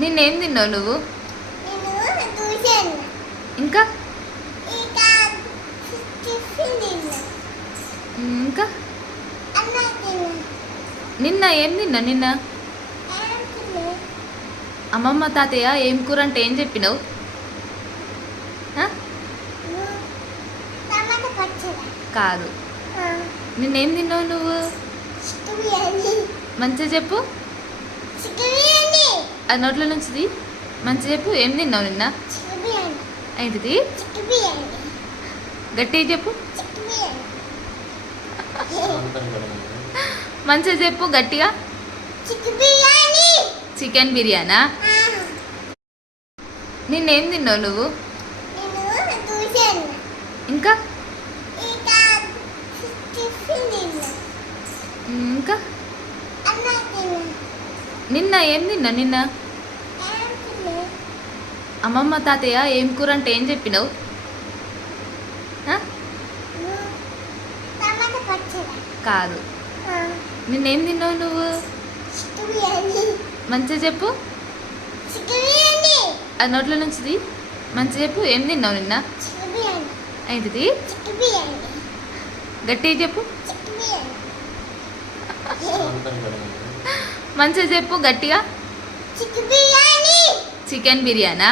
నిన్నేం తిన్నావు నువ్వు? నేను దూసాను. ఇంకా ఇంకా టిఫిన్ తిన్నా. ఇంకా అన్నం తిన్నా. నిన్న ఏం తిన్నా? నిన్న ఏం తిన్నా? అమ్మమ్మ తాతయ్య ఏం కూర అంటే ఏం చెప్పినావు? ఆ? టమాటా పచ్చడి. కాదు, నిన్నేం తిన్నావు నువ్వు? చికెన్ బిర్యానీ. మంచిగా చెప్పు. చికెన్ బిర్యానీ. అది నోట్ల నుంచిది. మంచిగా చెప్పు, ఏం తిన్నావు నిన్న? చికెన్ బిర్యానీ. ఏంటిది? చికెన్ బిర్యానీ. గట్టిగా చెప్పు. చికెన్ బిర్యానీ. మంచిగా చెప్పు గట్టిగా. చికెన్ బిర్యానీ. చికెన్ బిర్యానా? నిన్నేం తిన్నావు నువ్వు? నేను దూసాను. ఇంకా ఇంకా టిఫిన్ తిన్నా. ఇంకా అన్నం తిన్నా. నిన్న ఏం తిన్నా? నిన్న ఏం తిన్నా? అమ్మమ్మ తాతయ్య ఏం కూర అంటే ఏం చెప్పినావు? ఆ? టమాటా పచ్చడి. కాదు, నిన్నేం తిన్నావు నువ్వు? చికెన్ బిర్యానీ. మంచిగా చెప్పు. చికెన్ బిర్యానీ. అది నోట్ల నుంచిది. మంచిగా చెప్పు, ఏం తిన్నావు నిన్న? చికెన్ బిర్యానీ. ఏంటిది? చికెన్ బిర్యానీ. గట్టిగా చెప్పు. చికెన్ బిర్యానీ. మంచిగా చెప్పు గట్టిగా. చికెన్ బిర్యానీ. చికెన్ బిర్యానా?